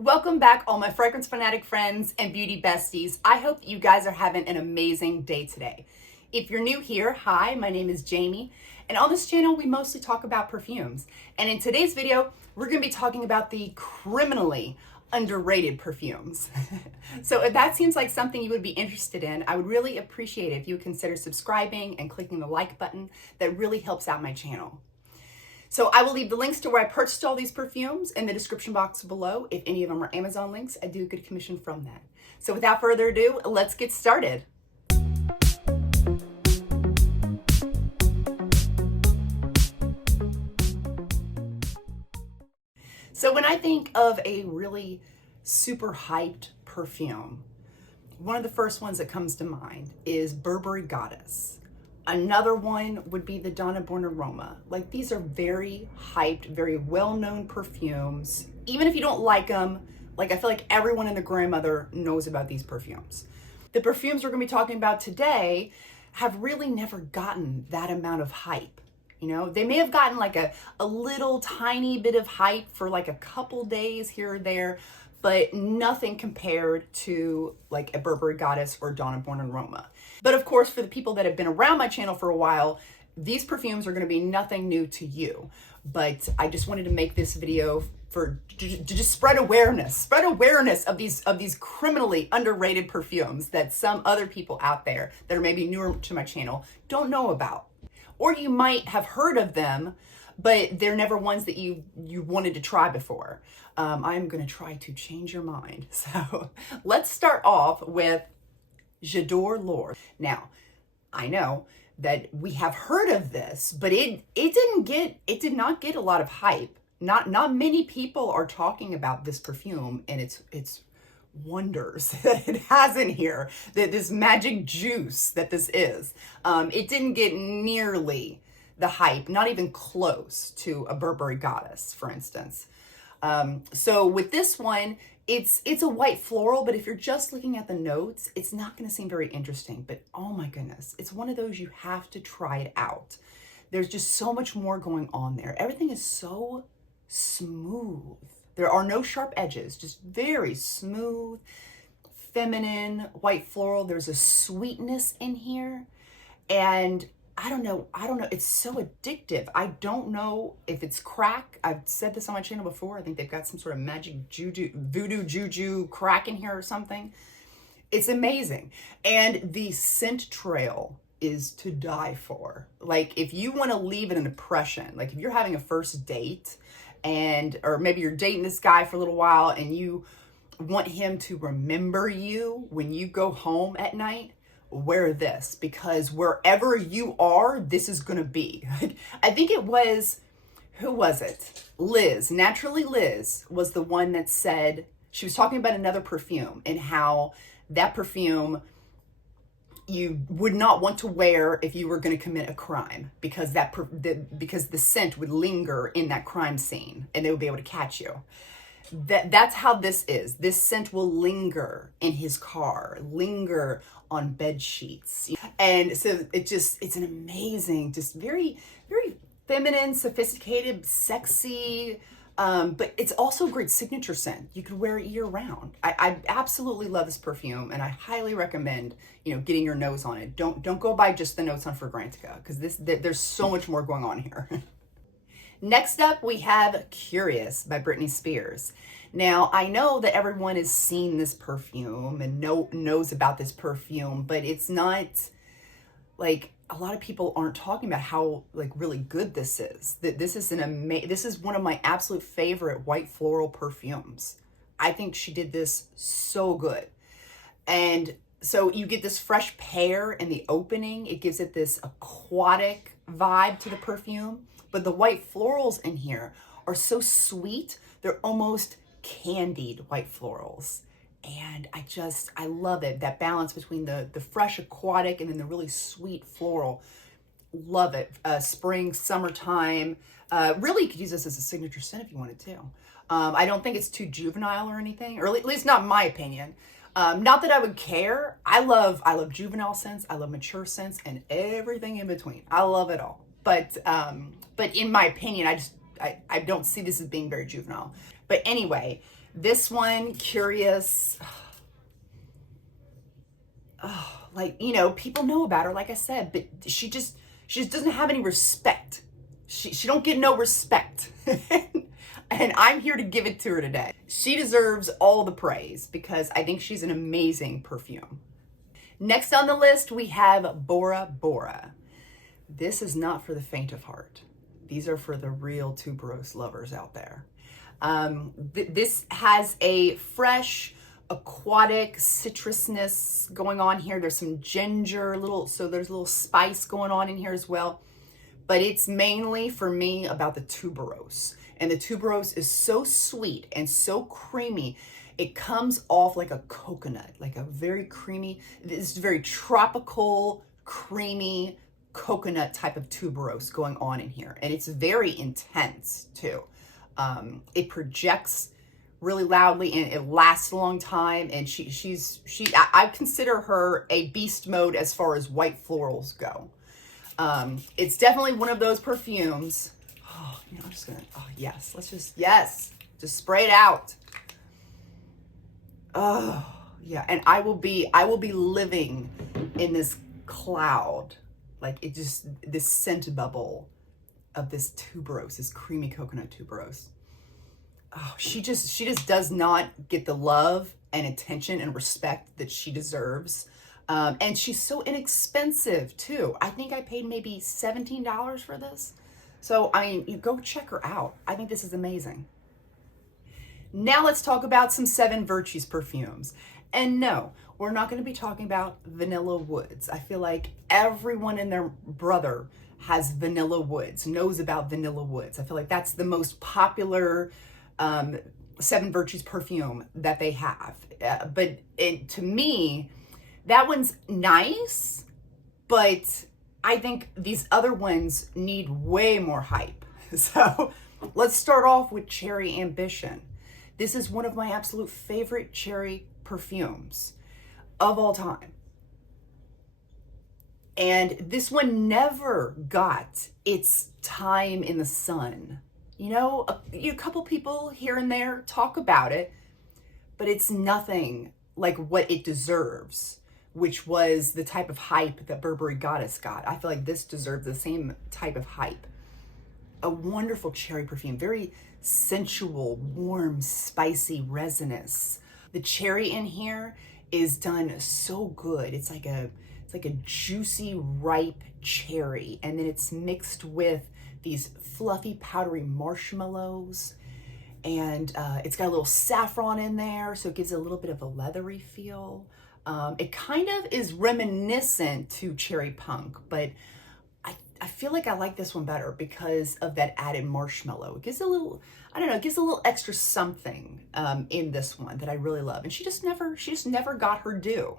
Welcome back, all my fragrance fanatic friends and beauty besties. I hope that you guys are having an amazing day today. If you're new here, hi, my name is Jamie, and on this channel, we mostly talk about perfumes. And in today's video, we're gonna be talking about the criminally underrated perfumes. So if that seems like something you would be interested in, I would really appreciate it if you would consider subscribing and clicking the like button. That really helps out my channel. So I will leave the links to where I purchased all these perfumes in the description box below. If any of them are Amazon links, I do get a commission from that. So without further ado, let's get started. So when I think of a really super hyped perfume, one of the first ones that comes to mind is Burberry Goddess. Another one would be the Donna Born Aroma. Like, these are very hyped, very well-known perfumes. Even if you don't like them, like, I feel like everyone and their grandmother knows about these perfumes. The perfumes we're gonna be talking about today have really never gotten that amount of hype. You know, they may have gotten like a little tiny bit of hype for like a couple days here or there, but nothing compared to like a Burberry Goddess or Donna Born Aroma. But of course, for the people that have been around my channel for a while, these perfumes are gonna be nothing new to you. But I just wanted to make this video to just spread awareness of these criminally underrated perfumes that some other people out there that are maybe newer to my channel don't know about. Or you might have heard of them, but they're never ones that you wanted to try before. I'm gonna try to change your mind. So let's start off with J'adore L'Or. Now, I know that we have heard of this, but it did not get a lot of hype. Not many people are talking about this perfume and its wonders that it has in here, that this magic juice that this is. It didn't get nearly the hype, not even close to a Burberry Goddess, for instance. So with this one, it's a white floral, but if you're just looking at the notes, it's not going to seem very interesting. But oh my goodness, it's one of those you have to try it out. There's just so much more going on there. Everything is so smooth. There are no sharp edges, just very smooth, feminine, white floral. There's a sweetness in here. And I don't know, it's so addictive. I don't know if it's crack. I've said this on my channel before. I think they've got some sort of magic voodoo juju crack in here or something. It's amazing. And the scent trail is to die for. Like, if you want to leave an impression, like if you're having a first date or maybe you're dating this guy for a little while and you want him to remember you when you go home at night, wear this, because wherever you are, this is gonna be. I think it was, who was it? Liz, Naturally Liz was the one that said, she was talking about another perfume and how that perfume you would not want to wear if you were going to commit a crime, because because the scent would linger in that crime scene and they would be able to catch you. That's how this is. This scent will linger in his car, linger on bed sheets. And so it's an amazing, just very, very feminine, sophisticated, sexy, but it's also a great signature scent. You could wear it year round. I absolutely love this perfume, and I highly recommend, getting your nose on it. Don't go by just the notes on Fragrantica, because there's so much more going on here. Next up, we have Curious by Britney Spears. Now, I know that everyone has seen this perfume and knows about this perfume, but it's not like, a lot of people aren't talking about how like really good this is. This is one of my absolute favorite white floral perfumes. I think she did this so good. And so you get this fresh pear in the opening. It gives it this aquatic vibe to the perfume. But the white florals in here are so sweet. They're almost candied white florals. And I love it. That balance between the fresh aquatic and then the really sweet floral. Love it. Spring, summertime. Really, you could use this as a signature scent if you wanted to. I don't think it's too juvenile or anything, or at least not in my opinion. Not that I would care. I love juvenile scents. I love mature scents and everything in between. I love it all. But in my opinion, I don't see this as being very juvenile. But anyway, This one, Curious. Oh, like, you know, people know about her, like I said, but she just doesn't have any respect. She don't get no respect. And I'm here to give it to her today. She deserves all the praise because I think she's an amazing perfume. Next on the list, we have Bora Bora. This is not for the faint of heart. These are for the real tuberose lovers out there. This has a fresh, aquatic citrusness going on here. There's some ginger, so there's a little spice going on in here as well. But it's mainly, for me, about the tuberose. And the tuberose is so sweet and so creamy. It comes off like a coconut, like a very creamy, this very tropical, creamy coconut type of tuberose going on in here. And it's very intense too. It projects really loudly and it lasts a long time. And I consider her a beast mode as far as white florals go. It's definitely one of those perfumes. Oh, you know, I'm just gonna, oh yes, yes, just spray it out. Oh yeah, and I will be living in this cloud, like this scent bubble of this tuberose, this creamy coconut tuberose. Oh, she just does not get the love and attention and respect that she deserves. And she's so inexpensive too. I think I paid maybe $17 for this. So, I mean, you go check her out. I think this is amazing. Now let's talk about some 7 Virtues perfumes. And no, we're not going to be talking about Vanilla Woods. I feel like everyone and their brother has Vanilla Woods, knows about Vanilla Woods. I feel like that's the most popular 7 Virtues perfume that they have. But to me, that one's nice, but I think these other ones need way more hype. So let's start off with Cherry Ambition. This is one of my absolute favorite cherry perfumes of all time. And this one never got its time in the sun. You know, a couple people here and there talk about it, but it's nothing like what it deserves, which was the type of hype that Burberry Goddess got. I feel like this deserves the same type of hype. A wonderful cherry perfume, very sensual, warm, spicy resinous. The cherry in here is done so good. It's like a juicy, ripe cherry, and then it's mixed with these fluffy, powdery marshmallows, and it's got a little saffron in there, so it gives it a little bit of a leathery feel. It kind of is reminiscent to Cherry Punk, but I feel like I like this one better because of that added marshmallow. It gives a little, I don't know, it gives a little extra something in this one that I really love. And she just never got her due.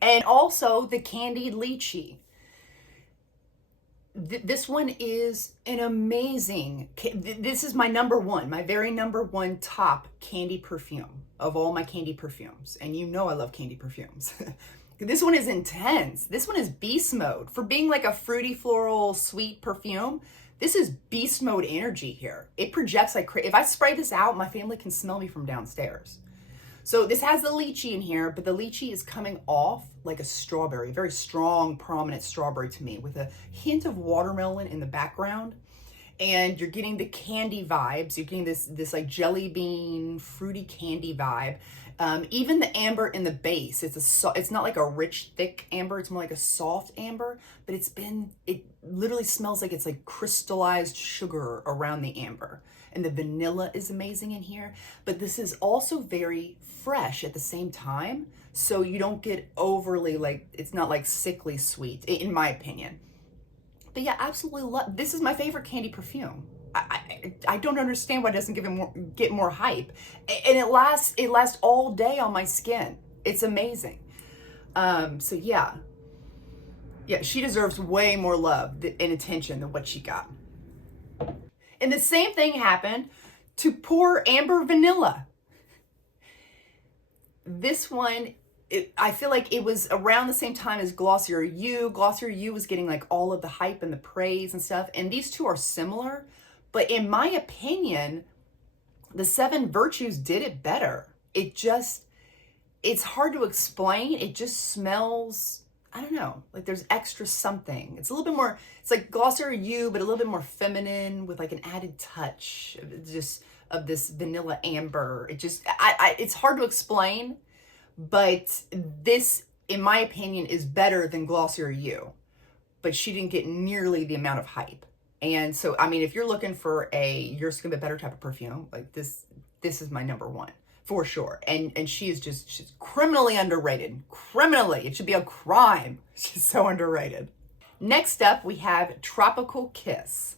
And also the candied lychee. This one is an amazing, this is my number one, my very number one top candy perfume of all my candy perfumes. And you know I love candy perfumes. This one is intense. This one is beast mode. For being like a fruity, floral, sweet perfume, this is beast mode energy here. It projects like crazy. If I spray this out, my family can smell me from downstairs. So this has the lychee in here, but the lychee is coming off like a strawberry, very strong, prominent strawberry to me, with a hint of watermelon in the background. And you're getting the candy vibes. You're getting this like jelly bean, fruity candy vibe. Even the amber in the base, it's not like a rich, thick amber. It's more like a soft amber, but it literally smells like it's like crystallized sugar around the amber. And the vanilla is amazing in here, but this is also very fresh at the same time. So you don't get overly like, it's not like sickly sweet, in my opinion. But yeah, absolutely love, this is my favorite candy perfume. I don't understand why it doesn't get more hype. And it lasts all day on my skin. It's amazing. So yeah, she deserves way more love and attention than what she got. And the same thing happened to poor Amber Vanilla. This one, I feel like it was around the same time as Glossier You. Glossier You was getting like all of the hype and the praise and stuff. And these two are similar. But in my opinion, The Seven Virtues did it better. It's hard to explain. It just smells, I don't know, like there's extra something. It's a little bit more, it's like Glossier You, but a little bit more feminine with like an added touch of this vanilla amber. It's hard to explain, but this, in my opinion, is better than Glossier You. But she didn't get nearly the amount of hype. And so, I mean, if you're looking for your skin but better type of perfume, like this is my number one for sure. And she's criminally underrated. Criminally, it should be a crime. She's so underrated. Next up, we have Tropical Kiss.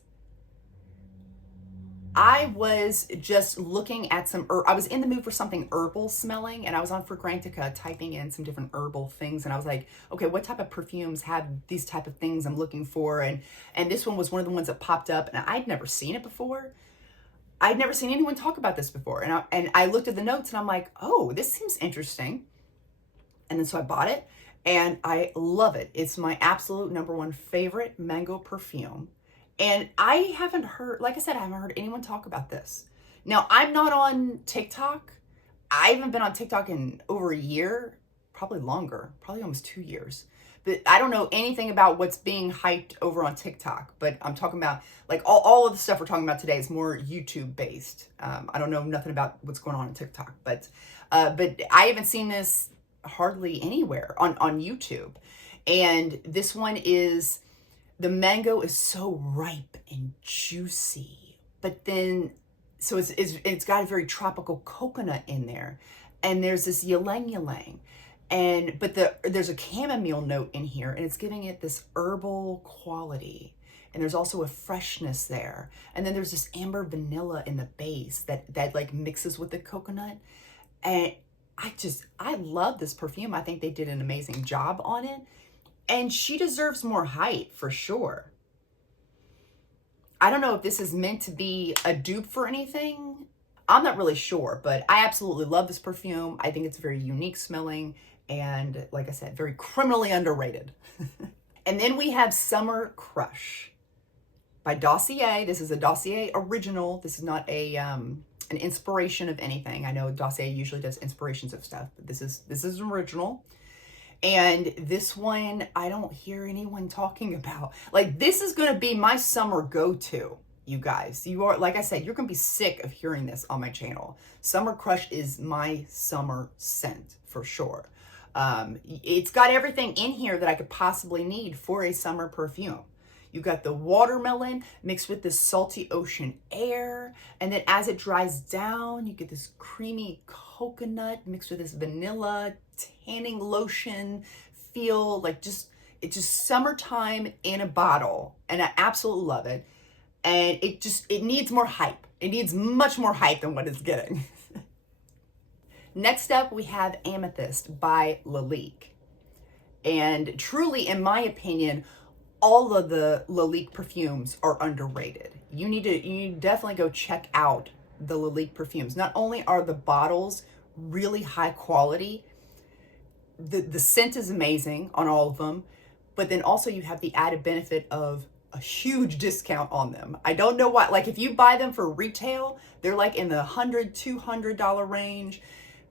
I was just looking at I was in the mood for something herbal smelling, and I was on Fragrantica typing in some different herbal things, and I was like, okay, what type of perfumes have these type of things I'm looking for? And this one was one of the ones that popped up, and I'd never seen it before. I'd never seen anyone talk about this before. And I looked at the notes, and I'm like, oh, this seems interesting. And then so I bought it, and I love it. It's my absolute number one favorite mango perfume. And I haven't heard, like I said, I haven't heard anyone talk about this. Now, I'm not on TikTok. I haven't been on TikTok in over a year, probably longer, probably almost 2 years. But I don't know anything about what's being hyped over on TikTok. But I'm talking about, like, all of the stuff we're talking about today is more YouTube based. I don't know nothing about what's going on TikTok. But I haven't seen this hardly anywhere on YouTube. And this one is... the mango is so ripe and juicy, but then, so it's got a very tropical coconut in there, and there's this ylang ylang, but there's a chamomile note in here, and it's giving it this herbal quality, and there's also a freshness there, and then there's this amber vanilla in the base that like mixes with the coconut, and I love this perfume. I think they did an amazing job on it. And she deserves more hype for sure. I don't know if this is meant to be a dupe for anything. I'm not really sure, but I absolutely love this perfume. I think it's very unique smelling and, like I said, very criminally underrated. And then we have Summer Crush by Dossier. This is a Dossier original. This is not an inspiration of anything. I know Dossier usually does inspirations of stuff, but this is an original. And this one, I don't hear anyone talking about. Like, this is going to be my summer go-to, you guys. You are, like I said, you're going to be sick of hearing this on my channel. Summer Crush is my summer scent, for sure. It's got everything in here that I could possibly need for a summer perfume. You got the watermelon mixed with this salty ocean air. And then as it dries down, you get this creamy coconut mixed with this vanilla tanning lotion feel. Like it's just summertime in a bottle. And I absolutely love it. And it needs more hype. It needs much more hype than what it's getting. Next up, we have Amethyst by Lalique. And truly, in my opinion, all of the Lalique perfumes are underrated. You need to definitely go check out the Lalique perfumes. Not only are the bottles really high quality, the scent is amazing on all of them, but then also you have the added benefit of a huge discount on them. I don't know why. Like, if you buy them for retail, they're like in the $100, $200 range,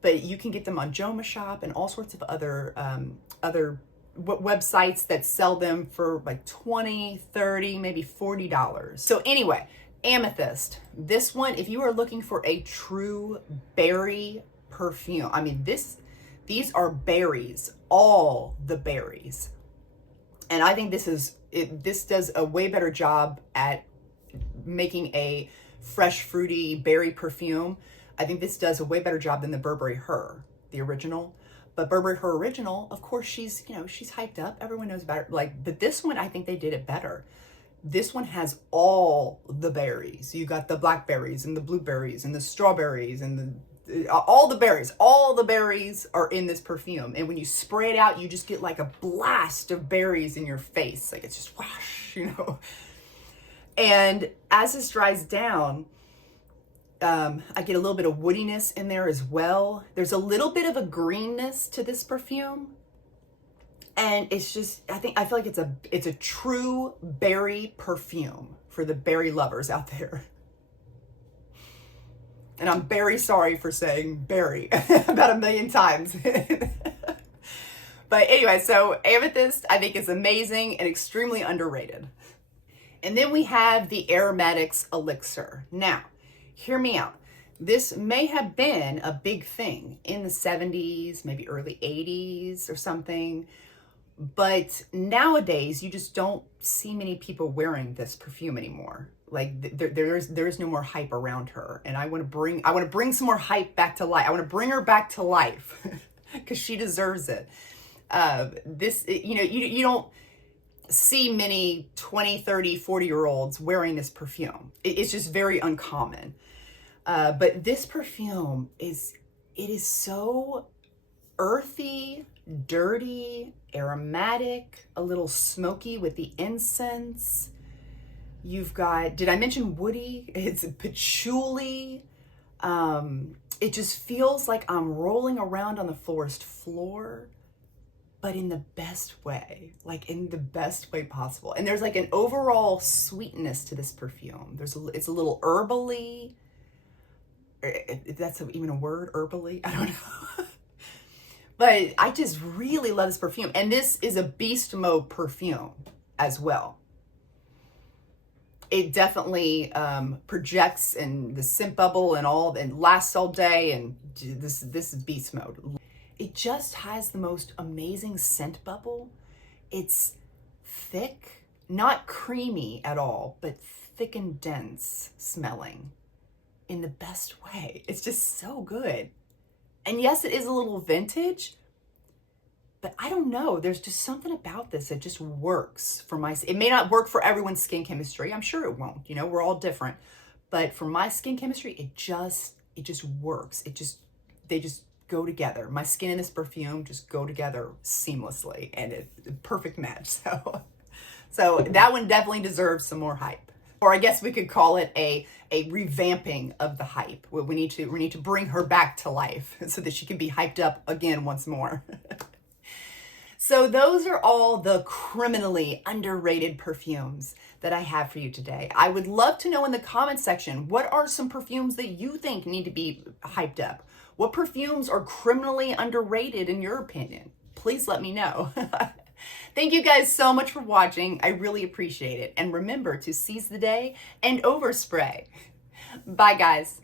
but you can get them on Joma Shop and all sorts of other websites that sell them for like $20, $30, maybe $40. So anyway, Amethyst. This one, if you are looking for a true berry perfume, I mean, these are berries, all the berries. And I think this does a way better job at making a fresh, fruity berry perfume. I think this does a way better job than the Burberry Her, the original. But Burberry Her original, of course, she's hyped up. Everyone knows about her. But this one, I think they did it better. This one has all the berries. You got the blackberries and the blueberries and the strawberries and all the berries. All the berries are in this perfume. And when you spray it out, you just get like a blast of berries in your face. Like, it's just whoosh, And as this dries down, I get a little bit of woodiness in there as well. There's a little bit of a greenness to this perfume. And it's just, I feel like it's a true berry perfume for the berry lovers out there. And I'm very sorry for saying berry about 1,000,000 times. But anyway, so Amethyst, I think, is amazing and extremely underrated. And then we have the Aromatics Elixir. Now, hear me out. This may have been a big thing in the 70s, maybe early 80s or something. But nowadays, you just don't see many people wearing this perfume anymore. Like there's no more hype around her, and I want to bring some more hype back to life. I want to bring her back to life because she deserves it. You don't see many 20, 30, 40-year-olds wearing this perfume. It's just very uncommon. But this perfume is so earthy, dirty, aromatic, a little smoky with the incense. You've got, did I mention woody? It's patchouli. It just feels like I'm rolling around on the forest floor, but in the best way, like in the best way possible. And there's like an overall sweetness to this perfume. It's a little herbally. If that's even a word, herbally, I don't know. But I just really love this perfume. And this is a beast mode perfume as well. It definitely projects and the scent bubble and lasts all day. And this is beast mode. It just has the most amazing scent bubble. It's thick, not creamy at all, but thick and dense smelling in the best way. It's just so good. And yes, it is a little vintage, but I don't know. There's just something about this that just works for my, it may not work for everyone's skin chemistry. I'm sure it won't, we're all different, but for my skin chemistry, it just works. They just go together. My skin and this perfume just go together seamlessly, and it's a perfect match. So that one definitely deserves some more hype. Or I guess we could call it a revamping of the hype. We need to bring her back to life so that she can be hyped up again once more. So those are all the criminally underrated perfumes that I have for you today. I would love to know in the comment section, what are some perfumes that you think need to be hyped up? What perfumes are criminally underrated in your opinion? Please let me know. Thank you guys so much for watching. I really appreciate it. And remember to seize the day and overspray. Bye, guys.